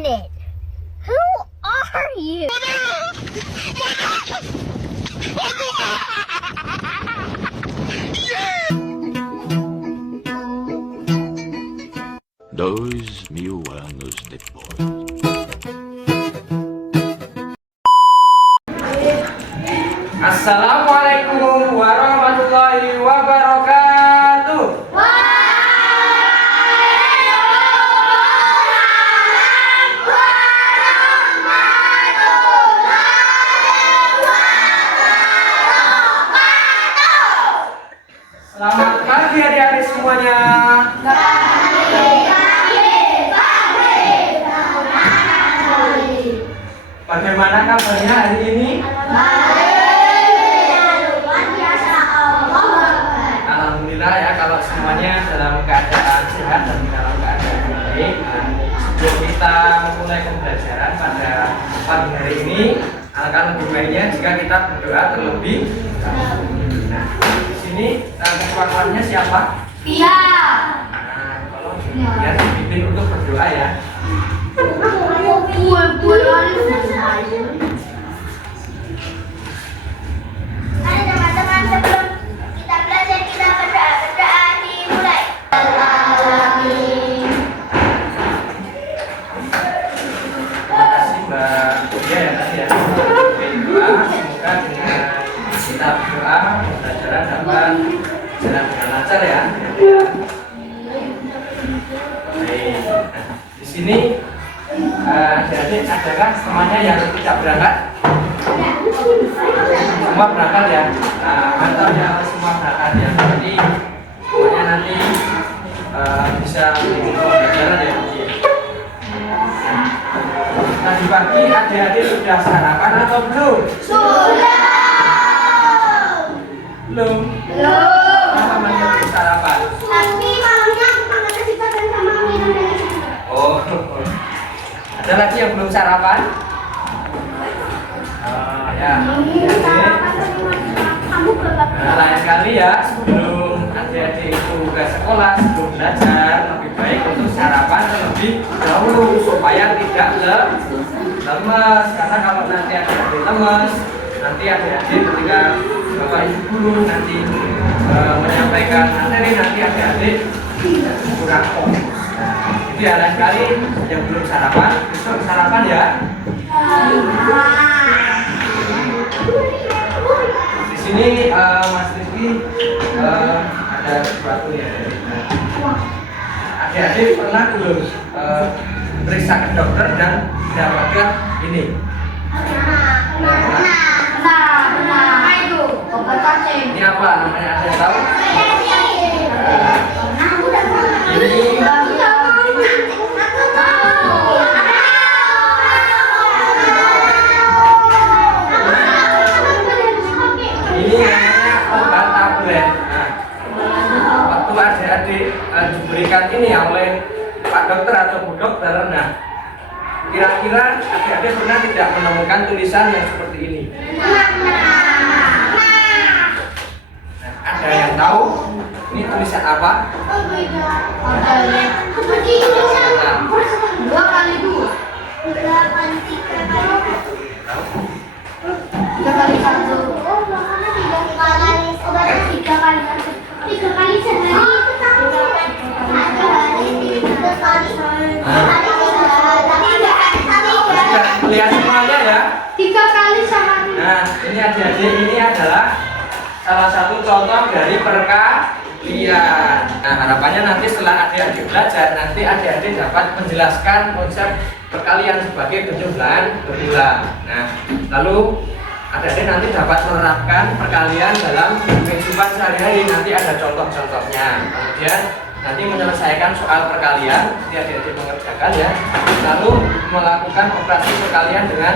minute. Who are you? Dois mil anos depois. Assalamualaikum warahmatullahi wabarakatuh. Selamat pagi adik-adik semuanya. Bagaimana kabarnya hari ini? Alhamdulillah ya, kalau semuanya dalam keadaan sehat dan dalam keadaan baik. Nah, sebelum kita memulai pembelajaran pada pagi hari ini, alangkah lebih baiknya jika kita berdoa terlebih dahulu. Nah, di sini ketuanya siapa? Iya. Nah, tolong ya dipimpin untuk berdoa ya. Hai teman-teman, sebelum kita belajar kita berdoa. Berdoa dimulai. Terima kasih Mbak Budia ya tadi ya. Doa, semoga dengan kita berdoa pembelajaran dapat jalan dengan lancar ya. Baik. Nah, di sini adik-adik adakah temannya yang tidak berangkat? Semua berangkat ya. Nah, mantap ya, semua berangkat ya. Jadi semuanya nanti bisa mengikuti pembelajaran ya. Tadi pagi adik-adik sudah sarapan atau belum? Sudah. Belum. Kenapa masih belum sarapan? Tapi malamnya aku makan nasi padang sama minum dari situ. Oh, ada lagi yang belum sarapan? Oh, ya. Kamu berapa? Nah, lain kali ya, sebelum adik-adik itu ke sekolah, sebelum belajar, lebih baik untuk sarapan terlebih dahulu supaya tidak lemes. Karena kalau nanti adik-adik lemes, nanti adik-adik ketika Bapak Ibu guru nanti menyampaikan materi, nanti adik-adik kurang fokus. Itu ya, lain kali yang belum sarapan, besok sarapan ya. Di sini Mas Rizky ada sesuatu ya. Adik-adik pernah belum periksa ke dokter dan mendapatkan ini? Apa itu? Obat cacing. Ini apa namanya? Ada yang tahu? Ini namanya obat tablet. Nah, waktu adik-adik diberikan ini ya oleh Pak Dokter atau Bu Dokter, nah kira-kira adik-adik pernah tidak menemukan tulisan yang seperti ini? Nah, ada yang tahu ini tulisan apa? Seperti ini. 2 kali 2. 3 kali 1. Oh, makanya 3 kali. Obatnya 3 kali 1. 3 kali sehari. Sudah melihat semuanya ya? 3 kali sehari. Nah, ini adik-adik, ini adalah salah satu contoh dari perkalian. Nah, harapannya nanti setelah adik-adik belajar, nanti adik-adik dapat menjelaskan konsep perkalian sebagai penjumlahan berulang. Nah, lalu adik-adik nanti dapat menerapkan perkalian dalam kehidupan sehari-hari. Nanti ada contoh-contohnya. Kemudian nanti menyelesaikan soal perkalian, nanti adik-adik mengerjakan ya. Lalu melakukan operasi perkalian dengan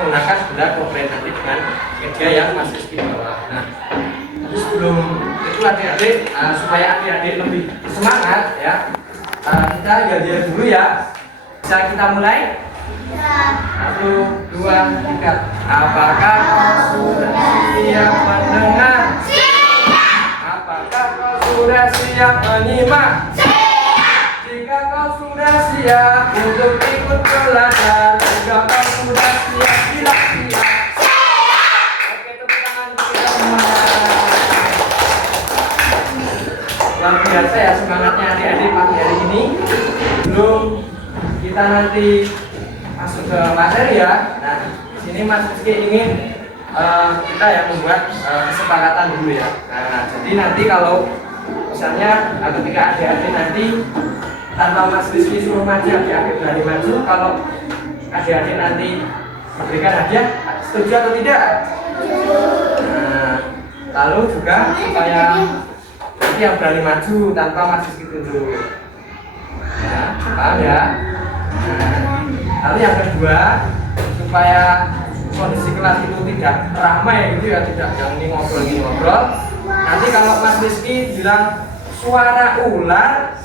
menggunakan benda konkret nanti dengan media yang masih di bawah. Nah, tapi sebelum itu adik-adik supaya adik-adik lebih semangat ya, kita gantian dulu ya. Bisa kita mulai? 1, 2, 3. Apakah kau sudah siap mendengar? Apakah kau sudah siap menyimak? Jika kau sudah sudah siap untuk ikut belajar? Jika kau sudah siap, bilang siap. Oke, tepuk tangan untuk kita semuanya. Luar biasa ya semangatnya adik-adik pagi hari ini. Sebelum kita nanti masuk ke materi ya. Nah, di sini Mas Rizky ingin kita yang membuat kesepakatan dulu ya. Nah, jadi nanti kalau misalnya ketika adik-adik nanti tanpa Mas Rizky suruh maju, adik-adik berani maju. Kalau adik-adik nanti memberikan hadiah, setuju atau tidak? Nah, lalu juga supaya nanti yang berani maju tanpa Mas Rizky tunjuk. Ya, paham ya? Nah, lalu yang kedua, supaya kondisi kelas itu tidak ramai gitu ya, tidak yang ini ngobrol. Nanti kalau Mas Rizky bilang suara ular,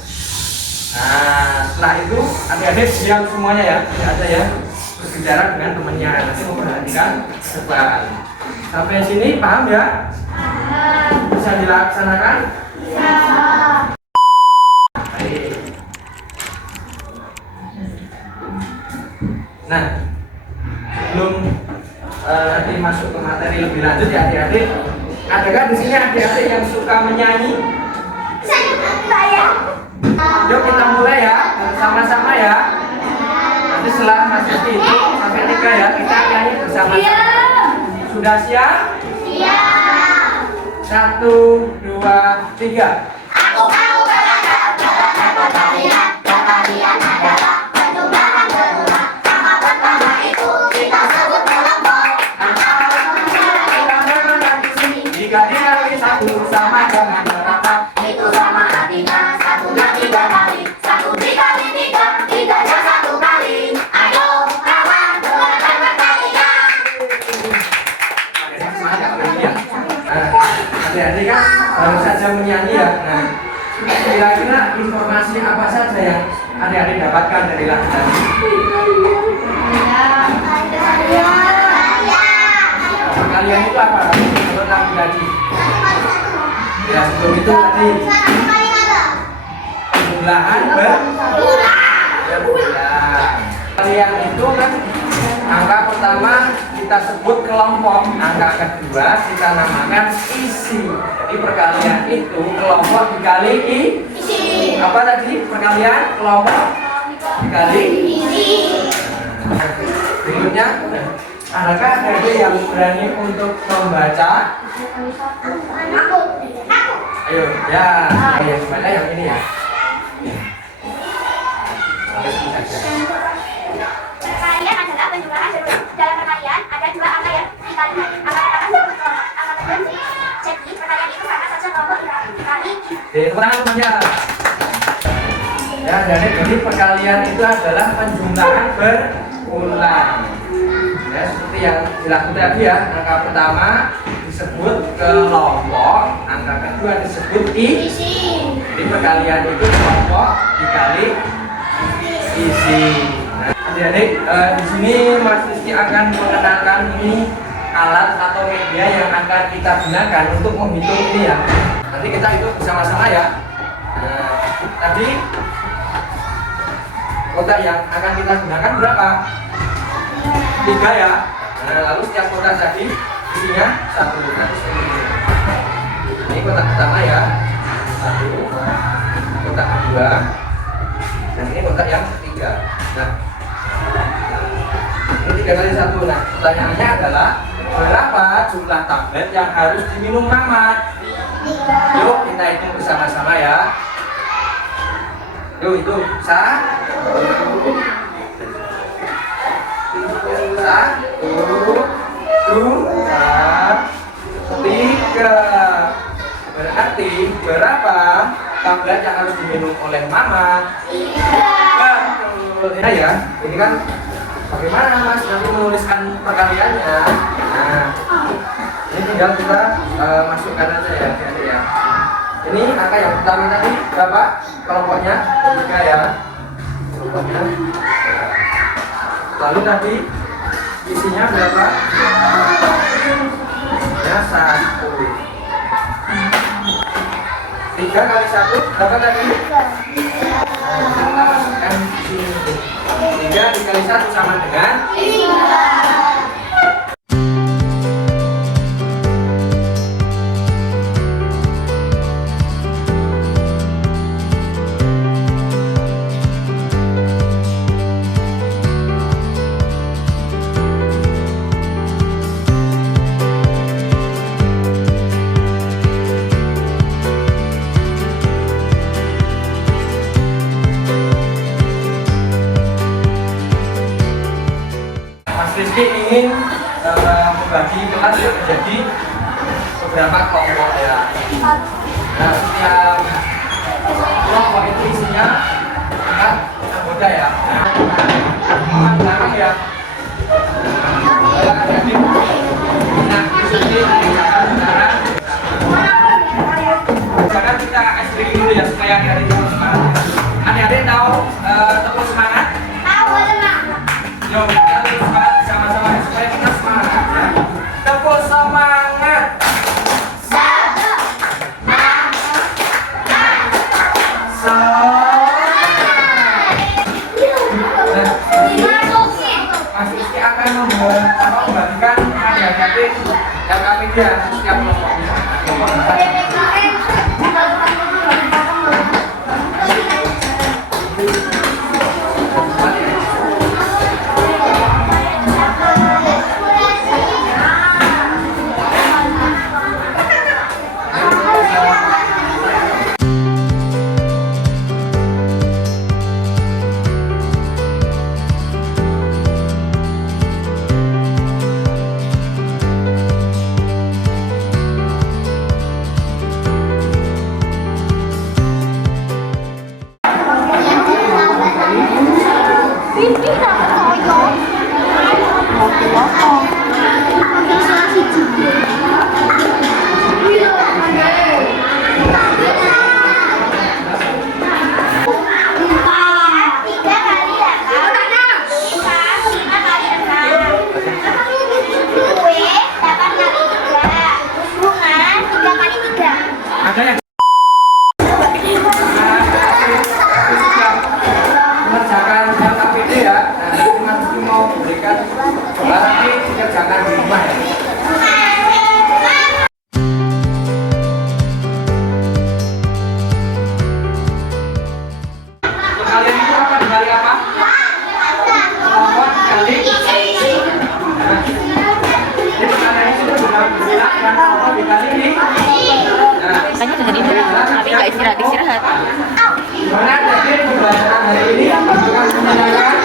nah setelah itu adik-adik diam semuanya ya, tidak ada yang berbicara dengan temannya. Nanti memperhatikan depan. Sampai sini paham ya? Bisa dilaksanakan? Baik. Nah, sebelum nanti masuk ke materi lebih lanjut ya adik-adik, adakah di sini adik-adik yang suka menyanyi? Saya. Yuk kita mulai ya, bersama-sama ya. Nanti setelah Mas Rizky itu sampai 3 ya, kita nyanyi bersama-sama. Sudah siap? Siap. 1, 2, 3. Aku mau belajar kalian adalah pertumbuhan berulang. Nama pertama itu kita sebut kelompok. Jika dikali 1 sama dengan berapa? Itu sama artinya satunya 3 kali. 1 dikali 3, 3-nya 1 kali. Ayo kawan belajar berkalian. Semangat ya kalau ini ya. Nah, adik-adik kan baru saja menyanyi ya. Nah, kira-kira informasi apa saja yang adik-adik dapatkan dari lagu tadi? Kalian itu apa? Menurut lagu tadi? Ya sebelum itu tadi jumlahan berbulan. Kalian itu kan angka pertama kita sebut kelompok, angka kedua kita namakan isi. Jadi perkalian itu kelompok dikali Isi. apa tadi? Perkalian kelompok dikali. Isi. Berikutnya, adakah adik yang berani untuk membaca? Aku. Ayo, ya, yang baca yang ini ya. Sampai sini saja. Perkalian adalah penjumlahan dalam perkalian ada 2 angka yang dikalikan. Angka pertama disebut kelompok, angka kedua isi. Jadi perkalian itu karena saja kelompok dikali. Tepuk tangan semuanya. Ya, jadi perkalian itu adalah penjumlahan berulang. Ya, seperti yang dilakukan tadi ya, angka pertama disebut kelompok, angka kedua disebut Isi. Jadi perkalian itu kelompok dikali isi. Nah, adik-adik, di sini Mas Rizky akan mengenalkan ini alat atau media yang akan kita gunakan untuk menghitung ini ya. Nanti kita hitung bersama-sama ya. Nah, tadi kotak yang akan kita gunakan berapa? 3 ya. Nah, lalu setiap kotak tadi isinya 1. Ini kotak pertama ya, 1. Kotak kedua, dan ini kotak yang ketiga. Nah, ini 3 kali 1. Nah, pertanyaannya adalah berapa jumlah tablet yang harus diminum Mamat? Yuk kita hitung bersama-sama ya. Yuk itu 1, 2, 3. Berarti berapa tablet yang harus diminum oleh Mama? 3. Ya, ini kan bagaimana Mas nanti menuliskan perkaliannya? Nah, ini tinggal kita masukkan aja ya, ya. Ini angka yang pertama tadi berapa? Kelompoknya 3 ya. Kelompoknya. Lalu tadi isinya berapa? Ya 1. 3 kali 1 berapa tadi? Nah, kita masukkan sini. 3 dikali 1 sama dengan 3. Mas Rizky ingin membagi kelas menjadi beberapa kelompok ya. Nah, setiap kelompok itu isinya 4 anggota ya. Nah, belakang ya. Jadi, nah, Rizky mengerjakan sekarang. Sekarang kita ekstrim dulu ya supaya dari tepuk semangat. Adik-adik tahu tepuk semangat? Yuk, kita tepuk semangat sama-sama supaya kita semangat ya. Tepuk semangat. Mas Rizky akan membagikan adik-adik LKP dia setiap kelompoknya. Ada yang mengerjakan LKPD ya. Nah, Mas Rizky mau berikan nanti dikerjakan di rumah ya. Untuk kalian itu apa dikali apa? Kelompok dikali. Nah, jadi kalian itu sudah bergerak dan kelompok dikali ini. Makanya dengerin dulu, tapi nggak istirahat. Gimana jadi pembelajaran hari ini? Dengan menyenangkan?